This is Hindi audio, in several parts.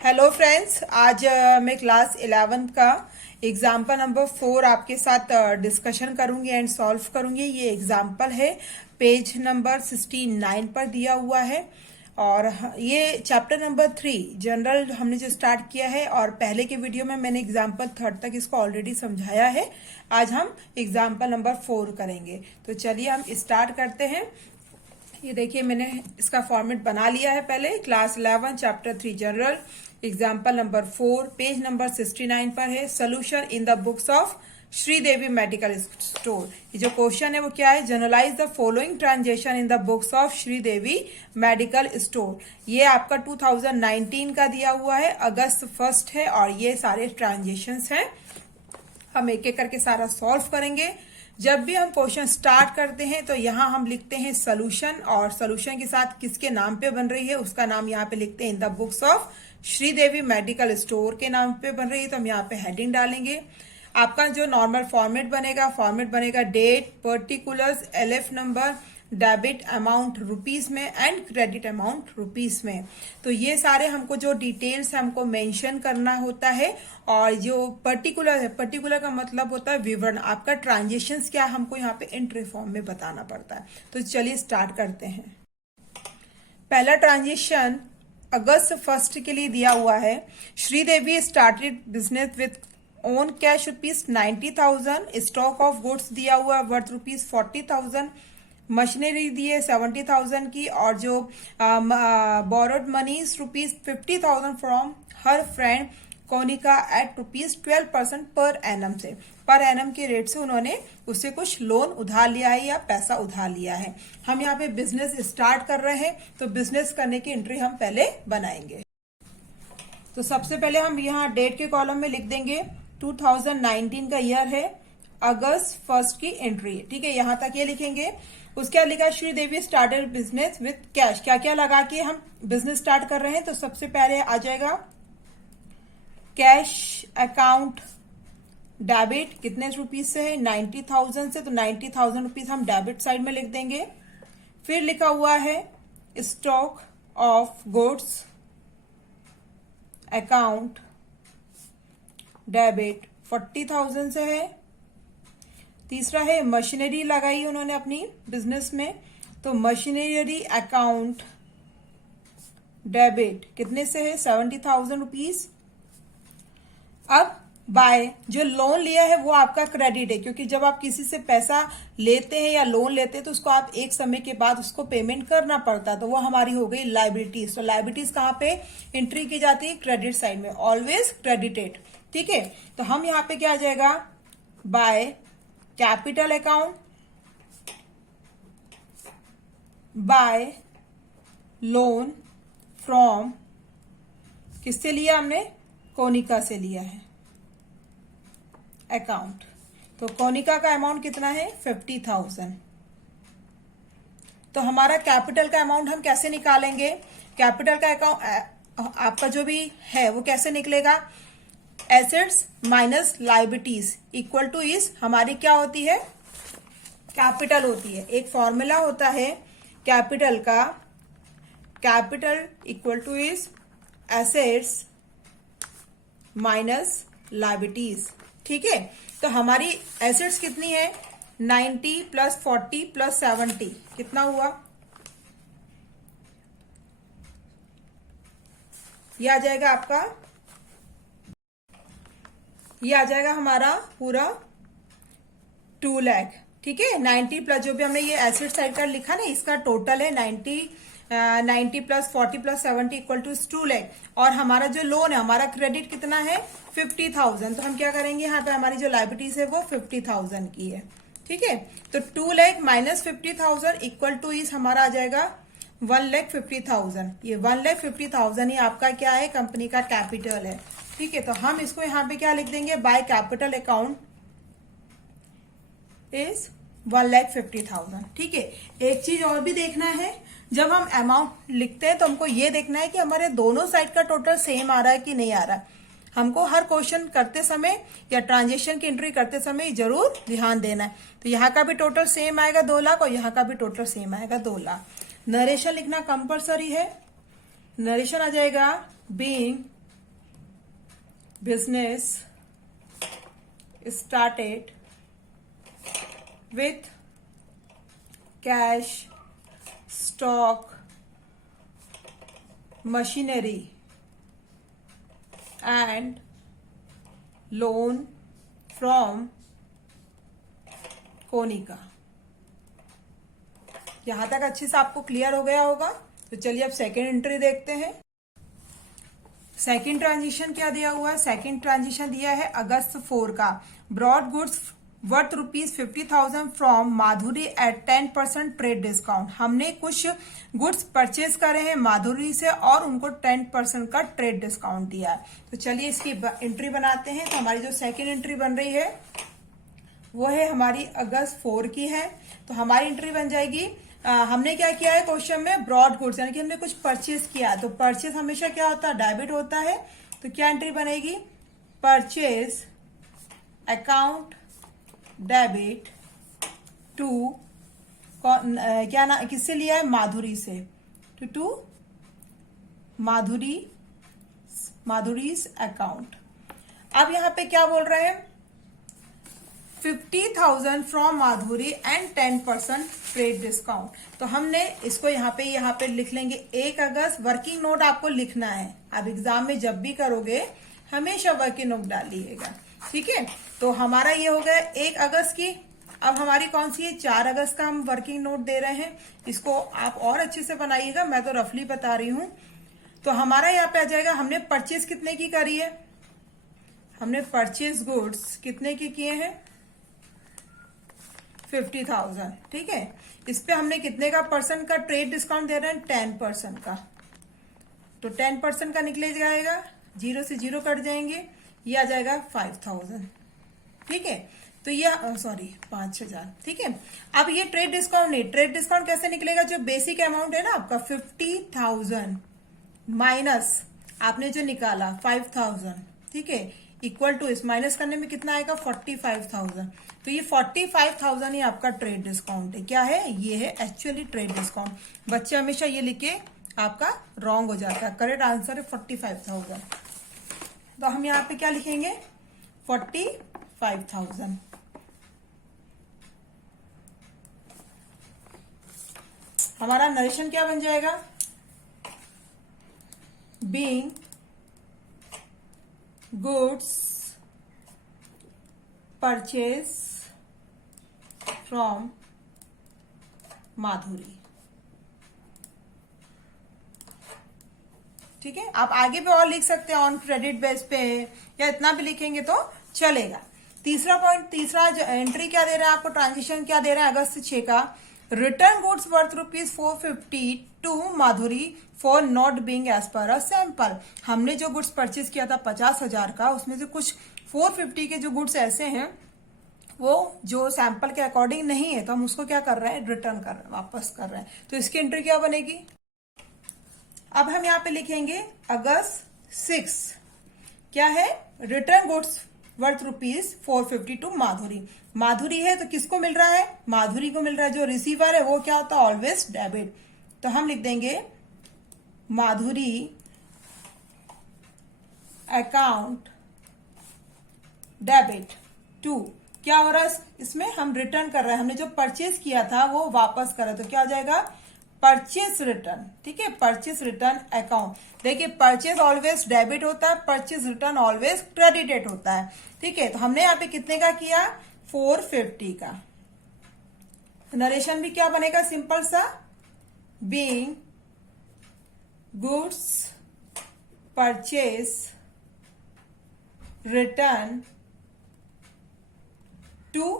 हेलो फ्रेंड्स, आज मैं क्लास 11th का एग्जाम्पल नंबर 4 आपके साथ डिस्कशन करूंगी एंड सॉल्व करूंगी। ये एग्जाम्पल है पेज नंबर 69 पर दिया हुआ है और ये चैप्टर नंबर 3 जनरल हमने जो स्टार्ट किया है और पहले के वीडियो में मैंने एग्जाम्पल 3 तक इसको ऑलरेडी समझाया है। आज हम एग्जाम्पल नंबर 4 करेंगे। तो चलिए हम स्टार्ट करते हैं। ये देखिए मैंने इसका फॉर्मेट बना लिया है। पहले class 11 chapter 3 general example number 4 page number 69 पर है। Solution in the books of Sridevi medical store. ये जो क्वेश्चन है वो क्या है? Journalise the following transaction in the books of Sridevi medical store. ये आपका 2019 का दिया हुआ है, अगस्त 1 है और ये सारे ट्रांजेक्शन्स हैं। हम एक एक करके सारा सॉल्व करेंगे। जब भी हम क्वेश्चन स्टार्ट करते हैं तो यहाँ हम लिखते हैं सोल्यूशन और सोल्यूशन के साथ किसके नाम पे बन रही है उसका नाम यहाँ पे लिखते हैं इन the books of Sridevi medical store के नाम पे बन रही है। तो हम यहाँ पे हेडिंग डालेंगे। आपका जो नॉर्मल फॉर्मेट बनेगा date, particulars, LF number, debit amount rupees में एंड क्रेडिट अमाउंट रुपीज में। तो ये सारे हमको जो डिटेल्स हमको मेंशन करना होता है। और जो पर्टिकुलर है, पर्टिकुलर का मतलब होता है विवरण। आपका ट्रांजेक्शन्स क्या हमको यहाँ पे एंट्री फॉर्म में बताना पड़ता है। तो चलिए स्टार्ट करते हैं। पहला ट्रांजेक्शन अगस्त 1 के लिए दिया हुआ है। Sridevi started business with own cash ₹90,000, stock of goods दिया हुआ वर्थ ₹40,000, मशीनरी दी है 70,000 की और जो borrowed monies ₹50,000 from her friend Konika at ₹12% per annum से। पर एनम के रेट से उन्होंने उससे कुछ लोन उधार लिया है या पैसा उधार लिया है। हम यहाँ पे बिजनेस स्टार्ट कर रहे हैं तो बिजनेस करने की एंट्री हम पहले बनाएंगे। तो सबसे पहले हम यहाँ डेट के कॉलम में लिख देंगे 2019 का ईयर है, अगस्त 1 की एंट्री है। ठीक है, यहाँ तक ये लिखेंगे। उसके बाद लिखा Sridevi started business with cash. क्या क्या लगा के हम बिजनेस स्टार्ट कर रहे हैं? तो सबसे पहले आ जाएगा कैश अकाउंट डेबिट। कितने रुपीज से है? 90,000 से। तो 90,000 रुपीज हम डेबिट साइड में लिख देंगे। फिर लिखा हुआ है stock of goods account debit 40,000 से है। तीसरा है मशीनरी लगाई उन्होंने अपनी बिजनेस में, तो मशीनरी अकाउंट डेबिट कितने से है? 70,000 रुपीज। अब बाय जो लोन लिया है वो आपका क्रेडिट है, क्योंकि जब आप किसी से पैसा लेते हैं या लोन लेते हैं तो उसको आप एक समय के बाद उसको पेमेंट करना पड़ता है। तो वो हमारी हो गई लायबिलिटीज। तो लायबिलिटीज कहाँ पे एंट्री की जाती है? क्रेडिट साइड में, ऑलवेज क्रेडिटेड। ठीक है, तो हम यहाँ पे क्या आ जाएगा? By capital account, by loan from, किससे लिया हमने? कोनिका से लिया है अकाउंट। तो कोनिका का अमाउंट कितना है? 50,000। तो हमारा कैपिटल का अमाउंट हम कैसे निकालेंगे? कैपिटल का अकाउंट आपका जो भी है वो कैसे निकलेगा? Assets minus liabilities equal two is हमारी क्या होती है? कैपिटल होती है। एक फॉर्मूला होता है कैपिटल का, capital equal two is assets minus liabilities. ठीक है, तो हमारी एसेट्स कितनी है? 90 + 40 + 70 कितना हुआ? ये आ जाएगा आपका, ये आ जाएगा हमारा पूरा 2 लाख। ठीक है, 90 प्लस जो भी हमने ये एसेट साइड का लिखा ना, इसका टोटल है 90 + 40 + 70 इक्वल टू 2 लाख। और हमारा जो लोन है, हमारा क्रेडिट कितना है? 50,000। तो हम क्या करेंगे? यहाँ पे हमारी जो लायबिलिटीज है वो 50,000 की है। ठीक है, तो 2 lakh minus 50,000 equal two is हमारा आ जाएगा 1,50,000। ये 1,50,000 ही आपका क्या है? कंपनी का कैपिटल है। ठीक है, तो हम इसको यहाँ पे क्या लिख देंगे? By capital account is 1,50,000। ठीक है, एक चीज और भी देखना है, जब हम अमाउंट लिखते हैं तो हमको ये देखना है कि हमारे दोनों साइड का टोटल सेम आ रहा है कि नहीं आ रहा है। हमको हर क्वेश्चन करते समय या ट्रांजेक्शन की एंट्री करते समय जरूर ध्यान देना है। तो यहाँ का भी टोटल सेम आएगा 2 लाख और यहाँ का भी टोटल सेम आएगा 2 लाख। नरेशन लिखना कंपलसरी है। नरेशन आ जाएगा being business started with cash, stock, machinery and loan from Konika. यहां तक अच्छे से आपको क्लियर हो गया होगा। तो चलिए अब सेकेंड एंट्री देखते हैं। सेकेंड ट्रांजिशन क्या दिया हुआ है? सेकेंड ट्रांजिशन दिया है अगस्त 4 का। Bought goods worth ₹50,000 from Madhuri at 10% trade discount. हमने कुछ गुड्स परचेज करे हैं माधुरी से और उनको 10% का ट्रेड डिस्काउंट दिया है। तो चलिए इसकी एंट्री बनाते हैं। तो हमारी जो सेकेंड एंट्री बन रही है वो है हमारी अगस्त 4 की है। तो हमारी एंट्री बन जाएगी, हमने क्या किया है क्वेश्चन में, ब्रॉड गुड्स यानी कि हमने कुछ परचेज किया। तो परचेज हमेशा क्या होता है? डेबिट होता है। तो क्या एंट्री बनेगी? परचेज अकाउंट डेबिट टू क्या ना किससे लिया है? माधुरी से। To Madhuri's account. अब यहां पे क्या बोल रहे हैं? 50,000 from Madhuri and 10% trade discount. तो हमने इसको यहाँ पे लिख लेंगे 1 अगस्त। वर्किंग नोट आपको लिखना है। आप एग्जाम में जब भी करोगे हमेशा वर्किंग नोट डालिएगा, ठीक है। तो हमारा ये हो गया 1 अगस्त की। अब हमारी कौन सी है? 4 अगस्त का हम वर्किंग नोट दे रहे हैं। इसको आप और अच्छे से बनाइएगा, मैं तो रफली बता रही हूं। तो हमारा यहाँ पे आ जाएगा, हमने परचेज कितने की करी है? हमने परचेज गुड्स कितने की किए हैं? 50,000, ठीक है। इस पे हमने कितने का परसेंट का ट्रेड डिस्काउंट दे रहे हैं? 10% का। तो 10% का निकले जाएगा, 0 से 0 कट जाएंगे, ये आ जाएगा 5,000, ठीक है। तो ये 5,000, ठीक है। अब ये ट्रेड डिस्काउंट नहीं, ट्रेड डिस्काउंट कैसे निकलेगा? जो बेसिक अमाउंट है ना आपका 50,000 माइनस आपने जो निकाला 5,000, ठीक है, इक्वल टू इस माइनस करने में कितना आएगा? 45,000। तो ये 45,000 ही आपका ट्रेड डिस्काउंट है। क्या है? ये है एक्चुअली ट्रेड डिस्काउंट। बच्चे हमेशा ये लिखे आपका रॉन्ग हो जाता है। करेक्ट आंसर है 45,000। तो हम यहाँ पे क्या लिखेंगे? 45,000। हमारा नरेशन क्या बन जाएगा? बीइंग गुड्स परचेज फ्रॉम माधुरी, ठीक है। आप आगे पे और लिख सकते हैं, ऑन क्रेडिट बेस पे या इतना भी लिखेंगे तो चलेगा। तीसरा पॉइंट, तीसरा जो एंट्री क्या दे रहा है आपको? ट्रांजिशन क्या दे रहा है अगस्त 6 का? Return goods worth ₹450 to Madhuri for not being as per a sample. हमने जो गुड्स परचेज किया था 50,000 का, उसमें से कुछ 450 के जो गुड्स ऐसे हैं वो जो सैंपल के अकॉर्डिंग नहीं है, तो हम उसको क्या कर रहे हैं? रिटर्न कर रहे हैं, वापस कर रहे हैं। तो इसकी एंट्री क्या बनेगी? अब हम यहाँ पे लिखेंगे अगस्त 6 क्या है? रिटर्न गुड्स वर्थ ₹450 टू माधुरी। माधुरी है तो किसको मिल रहा है? माधुरी को मिल रहा है। जो रिसीवर है वो क्या होता है? Always debit. तो हम लिख देंगे माधुरी अकाउंट डेबिट टू, क्या हो रहा है इसमें? हम रिटर्न कर रहे हैं, हमने जो परचेज किया था वो वापस कर रहे हैं। तो क्या हो जाएगा? परचेज रिटर्न, ठीक है। Purchase return account. देखिए परचेज ऑलवेज डेबिट होता है, परचेज रिटर्न ऑलवेज क्रेडिटेड होता है, ठीक है। तो हमने यहाँ पे कितने का किया? 450 का। नरेशन भी क्या बनेगा? सिंपल सा, being goods purchase return to,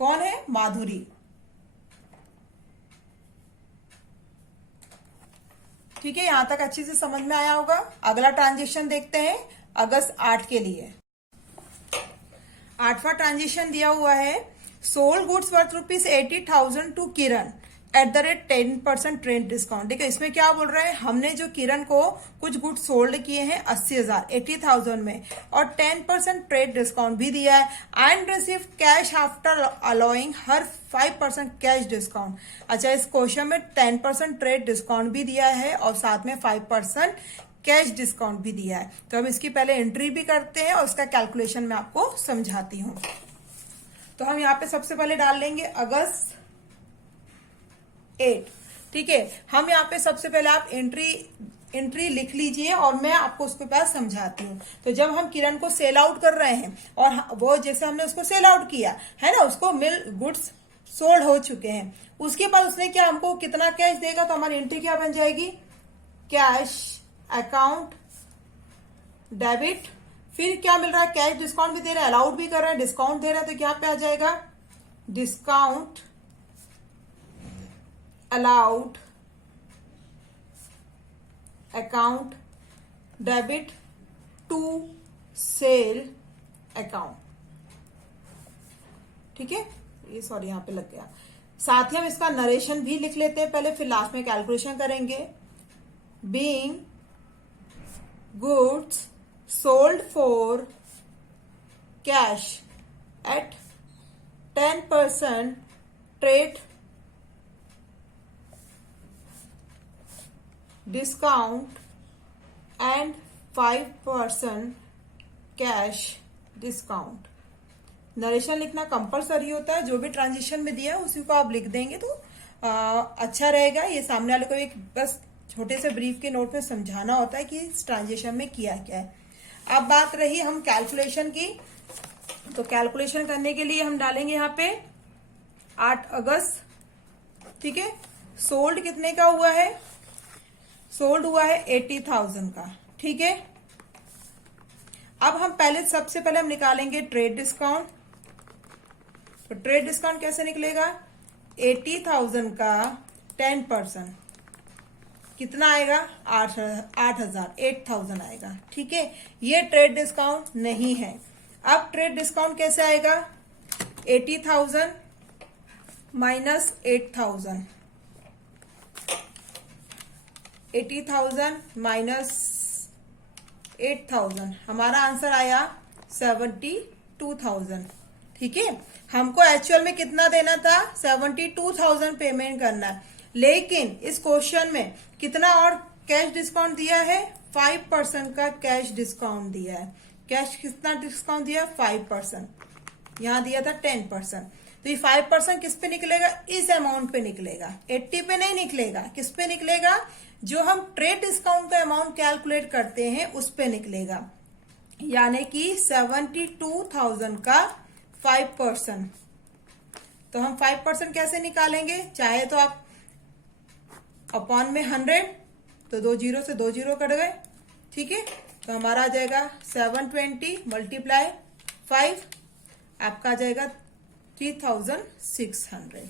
कौन है? माधुरी, ठीक है। यहां तक अच्छे से समझ में आया होगा। अगला ट्रांजेक्शन देखते हैं अगस्त 8 के लिए। 8वां ट्रांजेक्शन दिया हुआ है, sold goods worth ₹80,000 to Kiran at the rate 10% trade discount. देखिए इसमें क्या बोल रहे हैं? हमने जो किरण को कुछ गुड्स सोल्ड किए हैं 80,000 में और 10% ट्रेड डिस्काउंट भी दिया है and receive cash after allowing her 5% cash discount. अच्छा, इस क्वेश्चन में 10% ट्रेड डिस्काउंट भी दिया है और साथ में 5% कैश डिस्काउंट भी दिया है। तो हम इसकी पहले एंट्री भी करते हैं और उसका कैलकुलेशन मैं आपको समझाती हूँ। तो हम यहाँ पे सबसे पहले डाल लेंगे अगस्त 8। ठीक है, हम यहाँ पे सबसे पहले आप एंट्री लिख लीजिए और मैं आपको उसके बाद समझाती हूँ। तो जब हम किरण को सेल आउट कर रहे हैं और वो जैसे हमने उसको सेल आउट किया है ना, उसको मिल गुड्स सोल्ड हो चुके हैं, उसके बाद उसने क्या हमको कितना कैश देगा, तो हमारी एंट्री क्या बन जाएगी, कैश अकाउंट डेबिट, फिर क्या मिल रहा है, कैश डिस्काउंट भी दे रहा है, अलाउड भी कर रहा है, डिस्काउंट दे रहा है, तो क्या पे आ जाएगा, discount allowed account debit to sale account. ठीक है, ये सॉरी यहां पे लग गया। साथ ही हम इसका नरेशन भी लिख लेते हैं पहले, फिर लास्ट में कैलकुलेशन करेंगे। Being goods sold for cash at 10% trade discount and 5% cash discount. Narration लिखना कंपलसरी होता है, जो भी ट्रांजिशन में दिया है उसी को आप लिख देंगे तो अच्छा रहेगा। ये सामने वाले को एक बस छोटे से ब्रीफ के नोट में समझाना होता है कि इस ट्रांजिशन में किया क्या है। अब बात रही हम कैलकुलेशन की, तो कैलकुलेशन करने के लिए हम डालेंगे यहाँ पे 8 अगस्त। ठीक है, सोल्ड कितने का हुआ है, सोल्ड हुआ है 80,000 का। ठीक है, अब हम सबसे पहले हम निकालेंगे ट्रेड डिस्काउंट। तो ट्रेड डिस्काउंट कैसे निकलेगा, 80,000 का 10% कितना आएगा, 8,000 आएगा। ठीक है, ये ट्रेड डिस्काउंट नहीं है। अब ट्रेड डिस्काउंट कैसे आएगा, 80,000 माइनस 8,000, 80,000 माइनस 8,000, हमारा आंसर आया 72,000। ठीक है, हमको एक्चुअल में कितना देना था, 72,000 पेमेंट करना है, लेकिन इस क्वेश्चन में कितना और कैश डिस्काउंट दिया है, 5% का कैश डिस्काउंट दिया है। कैश कितना डिस्काउंट दिया, 5%, यहां दिया था 10%। तो ये 5% किस पे निकलेगा, इस अमाउंट पे निकलेगा, 80 पे नहीं निकलेगा। किस पे निकलेगा, जो हम ट्रेड डिस्काउंट का अमाउंट कैलकुलेट करते हैं उस पे निकलेगा, यानी कि 72,000 का 5%। तो हम 5% कैसे निकालेंगे, चाहे तो आप अपॉन में 100, तो 2 जीरो से 2 जीरो कट गए। ठीक है, तो हमारा आ जाएगा 720 मल्टीप्लाई 5, आपका आ जाएगा 3,600।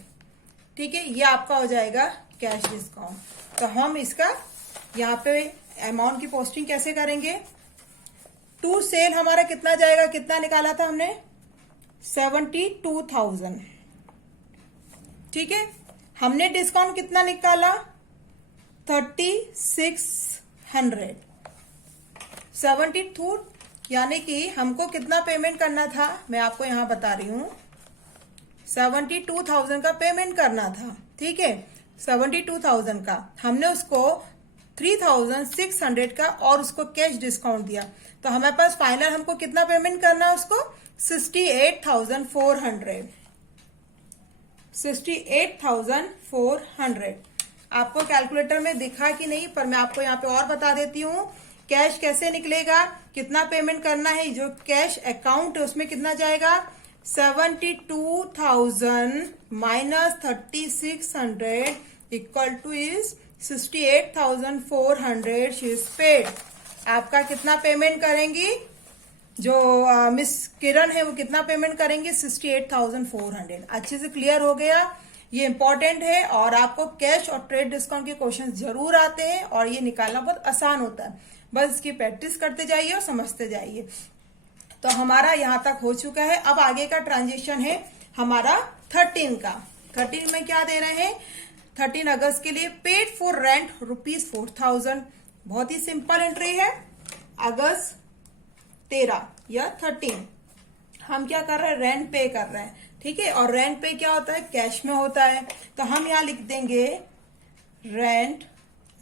ठीक है, ये आपका हो जाएगा कैश डिस्काउंट। तो हम इसका यहाँ पे अमाउंट की पोस्टिंग कैसे करेंगे, टू सेल हमारा कितना जाएगा, कितना निकाला था हमने, 72,000। ठीक है, हमने डिस्काउंट कितना निकाला, 3,600। 72 यानी कि हमको कितना पेमेंट करना था, मैं आपको यहां बता रही हूं, 72,000 का पेमेंट करना था। ठीक है, 72,000 का हमने उसको 3,600 का और उसको कैश डिस्काउंट दिया, तो हमारे पास फाइनल हमको कितना पेमेंट करना है उसको, 68,400। 68,400 आपको कैलकुलेटर में दिखा कि नहीं, पर मैं आपको यहाँ पे और बता देती हूँ। कैश कैसे निकलेगा, कितना पेमेंट करना है, जो कैश अकाउंट है उसमें कितना जाएगा, 72,000 minus 3,600 equal two is 68,400 she is paid. आपका कितना पेमेंट करेंगी, जो मिस किरण है वो कितना पेमेंट करेंगे, 68,400। अच्छे से क्लियर हो गया, ये इंपॉर्टेंट है और आपको कैश और ट्रेड डिस्काउंट के क्वेश्चन जरूर आते हैं और ये निकालना बहुत आसान होता है, बस इसकी प्रैक्टिस करते जाइए और समझते जाइए। तो हमारा यहां तक हो चुका है। अब आगे का ट्रांजेक्शन है हमारा 13 का। 13 में क्या दे रहे हैं, 13 अगस्त के लिए पेड फॉर रेंट ₹4,000। बहुत ही सिंपल एंट्री है, अगस्त 13 या 13 हम क्या कर रहे हैं, रेंट पे कर रहे हैं। ठीक है, और रेंट पे क्या होता है, कैश में होता है। तो हम यहां लिख देंगे rent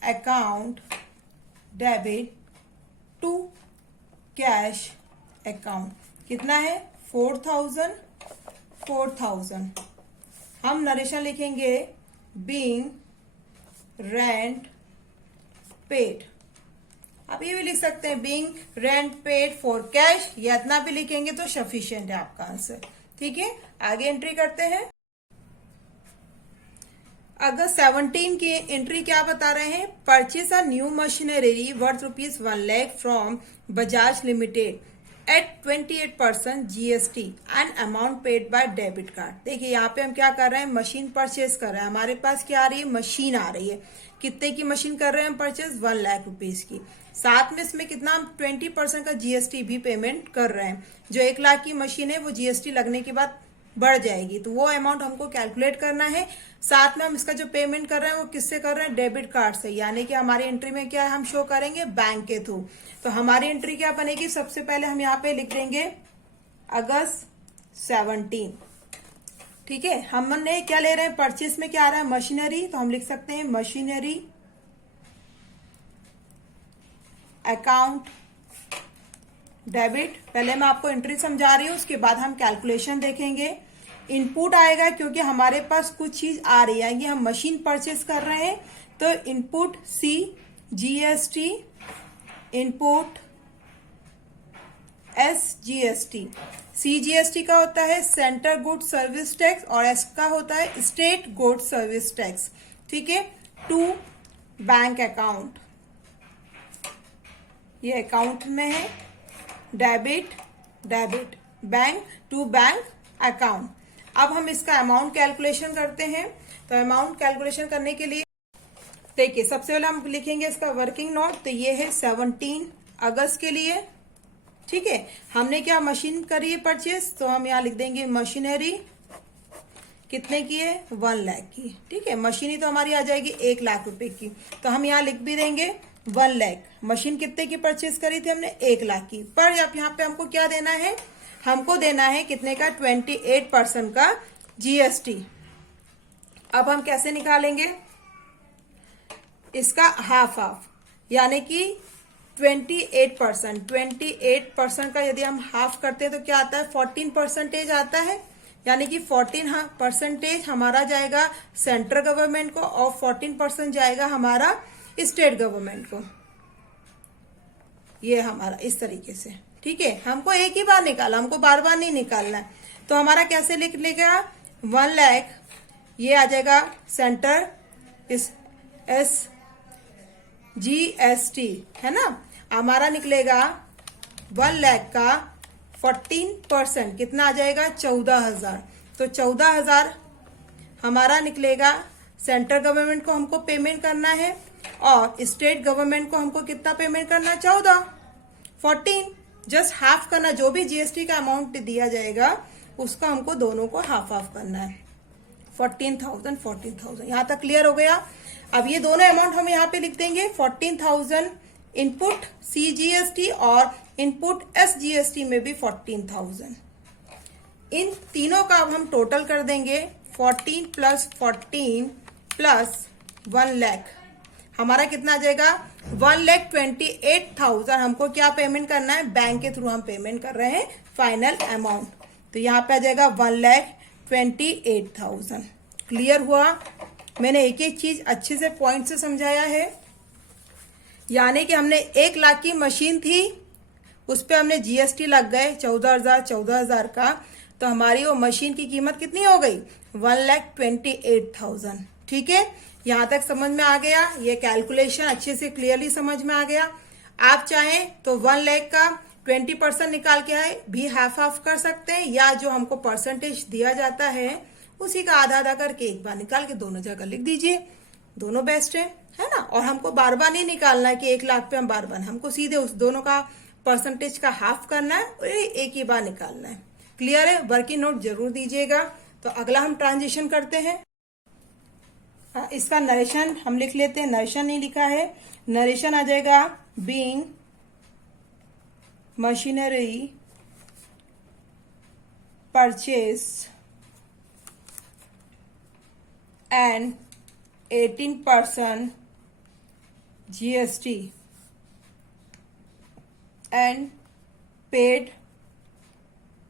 account debit cash account कितना है 4000। हम नरेशन लिखेंगे बीइंग रेंट पेड। आप ये भी लिख सकते हैं being rent paid for cash, या इतना भी लिखेंगे तो सफिशिएंट है आपका आंसर। ठीक है, आगे एंट्री करते हैं। अगर 17 की एंट्री क्या बता रहे हैं, purchase a new machinery worth ₹1,00,000 from Bajaj limited at 28% GST and amount paid by debit card. देखिए यहाँ पे हम क्या कर रहे हैं, मशीन परचेज कर रहे हैं। हमारे पास क्या आ रही है, मशीन आ रही है। कितने की मशीन कर रहे हैं हम परचेज, 1,00,000 की। साथ में इसमें कितना हम 20% का GST भी पेमेंट कर रहे हैं। जो 1,00,000 की मशीन है वो GST लगने के बाद बढ़ जाएगी, तो वो अमाउंट हमको कैलकुलेट करना है। साथ में हम इसका जो पेमेंट कर रहे हैं वो किससे कर रहे हैं, डेबिट कार्ड से। यानी कि हमारी एंट्री में क्या है, हम शो करेंगे बैंक के थ्रू। तो हमारी एंट्री क्या बनेगी, सबसे पहले हम यहाँ पे लिख देंगे अगस्त 17। ठीक है, हमने क्या ले रहे हैं, परचेस में क्या आ रहा है, मशीनरी, तो हम लिख सकते हैं मशीनरी अकाउंट डेबिट। पहले मैं आपको एंट्री समझा रही हूं, उसके बाद हम कैलकुलेशन देखेंगे। इनपुट आएगा क्योंकि हमारे पास कुछ चीज आ रही है, ये हम मशीन परचेस कर रहे हैं, तो input CGST, input SGST। CGST का होता है सेंटर गुड सर्विस टैक्स और S का होता है स्टेट गुड सर्विस टैक्स। ठीक है, टू बैंक अकाउंट, ये अकाउंट में है, debit bank to bank account. अब हम इसका अमाउंट कैलकुलेशन करते हैं। तो अमाउंट कैलकुलेशन करने के लिए देखिए सबसे पहले हम लिखेंगे इसका वर्किंग नोट। तो ये है 17 अगस्त के लिए। ठीक है, हमने क्या मशीन करी है परचेस, तो हम यहाँ लिख देंगे मशीनरी कितने की है, 1,00,000 की। ठीक है, मशीनरी तो हमारी आ जाएगी 1,00,000 रुपए की, तो हम यहाँ लिख भी देंगे 1,00,000। मशीन कितने की परचेस करी थी हमने, 1,00,000 की। पर अब यहाँ पे हमको क्या देना है, हमको देना है कितने का, 28% का GST। अब हम कैसे निकालेंगे इसका, हाफ हाफ, यानी कि 28% का यदि हम हाफ करते हैं तो क्या आता है, 14% आता है। यानी कि 14% हमारा जाएगा सेंट्रल गवर्नमेंट को और 14% जाएगा हमारा स्टेट गवर्नमेंट को। ये हमारा इस तरीके से। ठीक है, हमको एक ही बार निकाला, हमको बार बार नहीं निकालना है। तो हमारा कैसे लिख लेगा, 1,00,000 ये आ जाएगा सेंटर SGST है ना। हमारा निकलेगा 1,00,000 का 14% कितना आ जाएगा, 14,000। तो 14,000 हमारा निकलेगा। सेंट्रल गवर्नमेंट को हमको पेमेंट करना है और स्टेट गवर्नमेंट को हमको कितना पेमेंट करना है, 14 जस्ट हाफ करना। जो भी GST का अमाउंट दिया जाएगा उसका हमको दोनों को हाफ हाफ करना है। 14,000 यहाँ तक क्लियर हो गया। अब ये दोनों अमाउंट हम यहाँ पे लिख देंगे, 14,000 इनपुट CGST और इनपुट SGST में भी 14,000। इन तीनों का अब हम टोटल कर देंगे, 14 + 14 + 1,00,000 हमारा कितना आ जाएगा, 1,28,000। हमको क्या पेमेंट करना है, बैंक के थ्रू हम पेमेंट कर रहे हैं फाइनल अमाउंट। तो यहाँ पे आ जाएगा 1,28,000। क्लियर हुआ, मैंने एक एक चीज अच्छे से पॉइंट से समझाया है। यानी कि हमने 1,00,000 की मशीन थी, उस पर हमने GST लग गए 14,000 का, तो हमारी वो मशीन की कीमत कितनी हो गई, 1,28,000। ठीक है, यहां तक समझ में आ गया, ये कैलकुलेशन अच्छे से क्लियरली समझ में आ गया। आप चाहें तो 1,00,000 का 20% निकाल के आए भी हाफ हाफ कर सकते हैं, या जो हमको परसेंटेज दिया जाता है उसी का आधा आधा करके एक बार निकाल के दोनों जगह लिख दीजिए, दोनों बेस्ट है ना। और हमको बार बार नहीं निकालना है कि 1,00,000 पे हम बार बार, हमको सीधे उस दोनों का परसेंटेज का हाफ करना है और एक ही बार निकालना है। क्लियर है, वर्किंग नोट जरूर दीजिएगा। तो अगला हम ट्रांजिशन करते हैं। इसका नरेशन हम लिख लेते हैं, नरेशन नहीं लिखा है, नरेशन आ जाएगा being machinery purchase and 18% GST and paid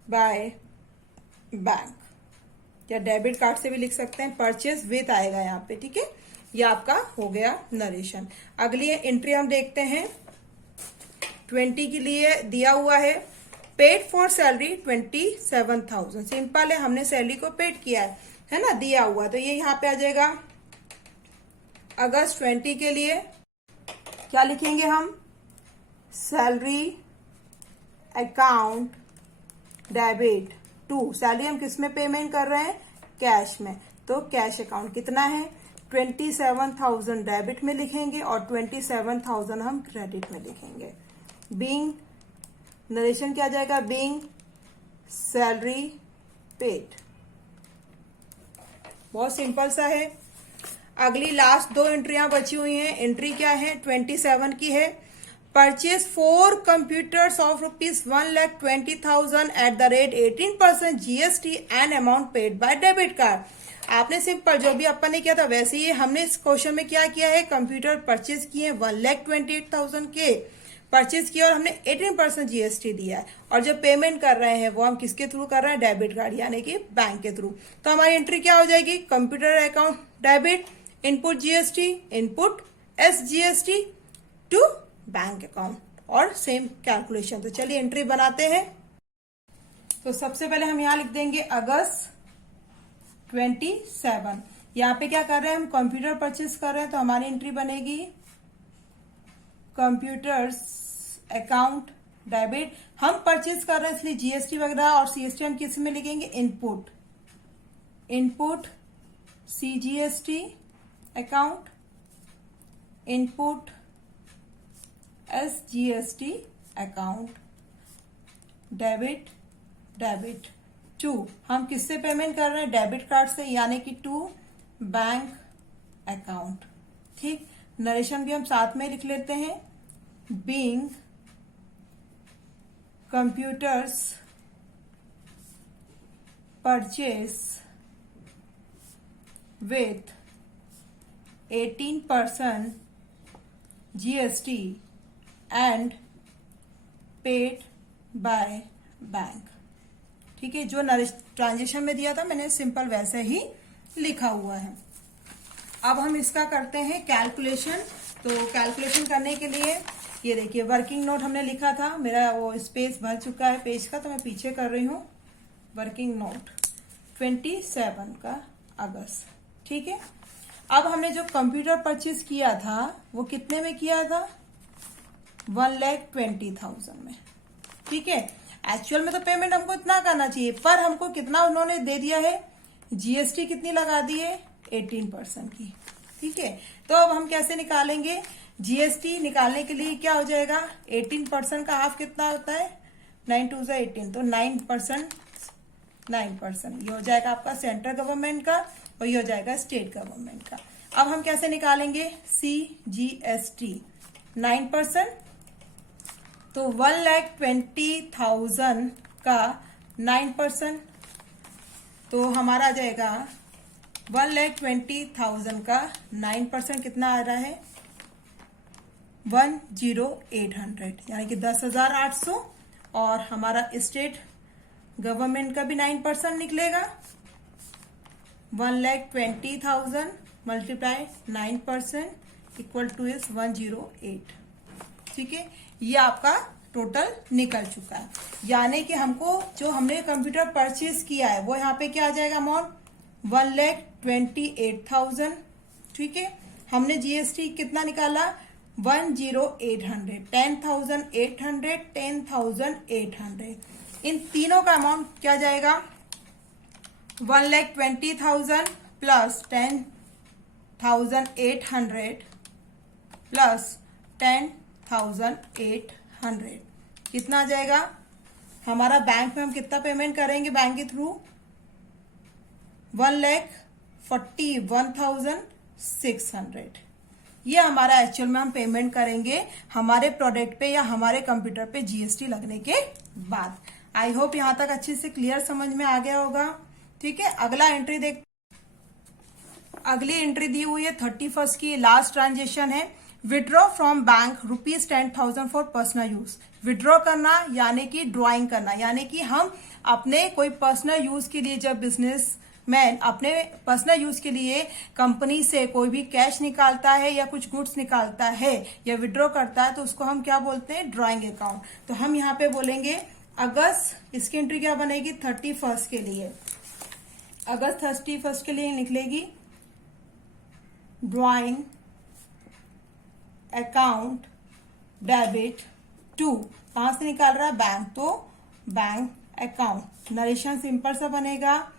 by bank, या डेबिट कार्ड से भी लिख सकते हैं, परचेज विथ आएगा यहाँ पे, ठीक है। ये आपका हो गया नरेशन। अगली एंट्री हम देखते हैं 20 के लिए दिया हुआ है, पेड फॉर सैलरी 27,000। सिंपल है, हमने सैलरी को पेड किया है ना, दिया हुआ, तो ये यहाँ पे आ जाएगा। अगस्त 20 के लिए क्या लिखेंगे हम, salary account debit to, salary हम किस में पेमेंट कर रहे हैं, कैश में, तो कैश अकाउंट कितना है 27,000 डेबिट में लिखेंगे और 27,000 हम क्रेडिट में लिखेंगे। बीइंग नरेशन क्या जाएगा, बीइंग सैलरी पेड। बहुत सिंपल सा है। अगली लास्ट 2 एंट्रियां बची हुई हैं। एंट्री क्या है, 27 की है, purchase 4 computers of ₹1,20,000 eight the rate 18% GST and amount paid by debit card. आपने सिंपल जो भी अपन ने किया था वैसे ही हमने इस क्वेश्चन में क्या किया है, कंप्यूटर परचेज किए 1,28,000 के परचेज किया और हमने 18% GST दिया है, और जो पेमेंट कर रहे हैं वो हम किसके थ्रू कर रहे हैं, डेबिट कार्ड यानी कि बैंक के थ्रू। तो हमारी एंट्री क्या हो जाएगी, computer account debit, input GST, input SGST to bank account, और सेम कैलकुलेशन। तो चलिए एंट्री बनाते हैं। तो सबसे पहले हम यहाँ लिख देंगे अगस्त 27। यहाँ पे क्या कर रहे हैं हम, कंप्यूटर परचेज कर रहे हैं, तो हमारी एंट्री बनेगी कंप्यूटर्स अकाउंट डेबिट। हम परचेज कर रहे हैं इसलिए GST वगैरह और CST हम किस में लिखेंगे, input, input CGST account, input SGST account, debit, debit to, हम किससे पेमेंट कर रहे हैं, डेबिट कार्ड से, यानी कि टू बैंक अकाउंट। ठीक, नरेशन भी हम साथ में लिख लेते हैं, being computers purchase with 18% GST and paid by bank. ठीक है, जो ट्रांजेक्शन में दिया था मैंने सिंपल वैसे ही लिखा हुआ है। अब हम इसका करते हैं कैलकुलेशन। तो कैलकुलेशन करने के लिए ये देखिए वर्किंग नोट हमने लिखा था, मेरा वो स्पेस भर चुका है पेज का, तो मैं पीछे कर रही हूँ। वर्किंग नोट 27 का अगस्त। ठीक है, अब हमने जो कंप्यूटर परचेज किया था वो कितने में किया था, 1,20,000 में। ठीक है, एक्चुअल में तो पेमेंट हमको इतना करना चाहिए, पर हमको कितना उन्होंने दे दिया है, GST कितनी लगा दी है, 18% की। ठीक है, तो अब हम कैसे निकालेंगे, GST निकालने के लिए क्या हो जाएगा, 18% का हाफ कितना होता है, 9 2 18, तो 9%, 9% ये हो जाएगा आपका सेंट्रल गवर्नमेंट का और ये हो जाएगा स्टेट गवर्नमेंट का। अब हम कैसे निकालेंगे, CGST 9%, तो 1,20,000 का 9%, तो हमारा आ जाएगा 1,20,000 का 9% कितना आ रहा है, 10,800, यानी कि 10,800। और हमारा स्टेट गवर्नमेंट का भी 9% निकलेगा, 1,20,000 मल्टीप्लाई 9% इक्वल टू इज 108। ठीक है, ये आपका टोटल निकल चुका है, यानी कि हमको जो हमने कंप्यूटर परचेज किया है वो यहाँ पे क्या आ जाएगा, अमाउंट 1,28,000। ठीक है, हमने GST कितना निकाला, 10,800, 10,800, 10,800। इन तीनों का अमाउंट क्या जाएगा, 1,20,000 प्लस 10,800 प्लस 10,800 कितना आ जाएगा। हमारा बैंक में हम कितना पेमेंट करेंगे, बैंक के थ्रू 1,41,600। ये हमारा एक्चुअल में हम पेमेंट करेंगे हमारे प्रोडक्ट पे या हमारे कंप्यूटर पे GST लगने के बाद। आई होप यहां तक अच्छे से क्लियर समझ में आ गया होगा। ठीक है, अगला एंट्री देख, अगली एंट्री दी हुई है 31 की, लास्ट ट्रांजेक्शन है withdraw from bank ₹10,000 for personal use. Withdraw करना यानी कि ड्रॉइंग करना, यानी कि हम अपने कोई पर्सनल यूज के लिए, जब बिजनेस मैन अपने पर्सनल यूज के लिए कंपनी से कोई भी कैश निकालता है या कुछ गुड्स निकालता है या विड्रॉ करता है तो उसको हम क्या बोलते हैं, ड्रॉइंग अकाउंट। तो हम यहाँ पे बोलेंगे अगस्त, इसकी एंट्री क्या बनेगी, 31 के लिए, अगस्त 31 के लिए निकलेगी ड्रॉइंग अकाउंट डेबिट टू, कहां से निकाल रहा है, बैंक, तो बैंक अकाउंट। नरेशन सिंपल सा बनेगा,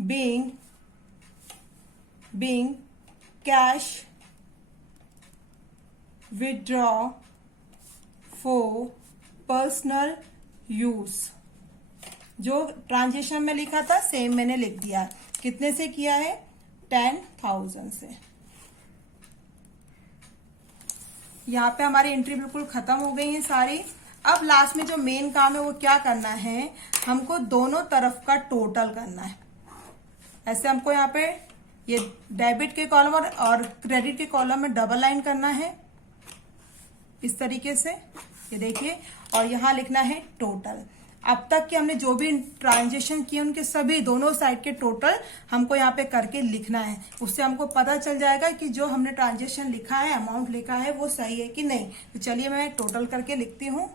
being cash withdraw for personal use। जो ट्रांजेक्शन में लिखा था सेम मैंने लिख दिया। कितने से किया है, 10,000 से। यहाँ पे हमारी एंट्री बिल्कुल खत्म हो गई है सारी। अब लास्ट में जो मेन काम है वो क्या करना है, हमको दोनों तरफ का टोटल करना है। ऐसे हमको यहाँ पे ये डेबिट के कॉलम और क्रेडिट के कॉलम में डबल लाइन करना है इस तरीके से, ये देखिए, और यहाँ लिखना है टोटल। अब तक के हमने जो भी ट्रांजेक्शन किए उनके सभी दोनों साइड के टोटल हमको यहाँ पे करके लिखना है। उससे हमको पता चल जाएगा कि जो हमने ट्रांजेक्शन लिखा है, अमाउंट लिखा है, वो सही है कि नहीं। तो चलिए मैं टोटल करके लिखती हूँ।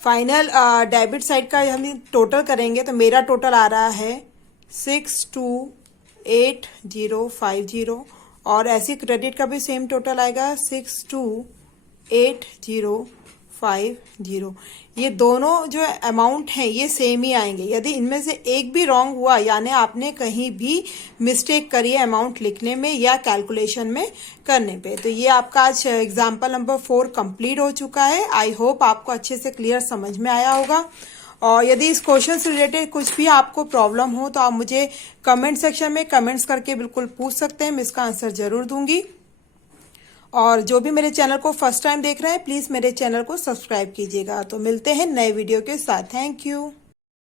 फाइनल डेबिट साइड का हम टोटल करेंगे तो मेरा टोटल आ रहा है 628050, और ऐसे क्रेडिट का भी सेम टोटल आएगा 628050। ये दोनों जो अमाउंट हैं ये सेम ही आएंगे। यदि इनमें से एक भी रॉन्ग हुआ, यानी आपने कहीं भी मिस्टेक करी है अमाउंट लिखने में या कैलकुलेशन में करने पे, तो ये आपका आज एग्जाम्पल नंबर 4 कंप्लीट हो चुका है। आई होप आपको अच्छे से क्लियर समझ में आया होगा। और यदि इस क्वेश्चन से रिलेटेड कुछ भी आपको प्रॉब्लम हो तो आप मुझे कमेंट सेक्शन में कमेंट्स करके बिल्कुल पूछ सकते हैं, मैं इसका आंसर जरूर दूंगी। और जो भी मेरे चैनल को फर्स्ट टाइम देख रहे हैं प्लीज मेरे चैनल को सब्सक्राइब कीजिएगा। तो मिलते हैं नए वीडियो के साथ। Thank you.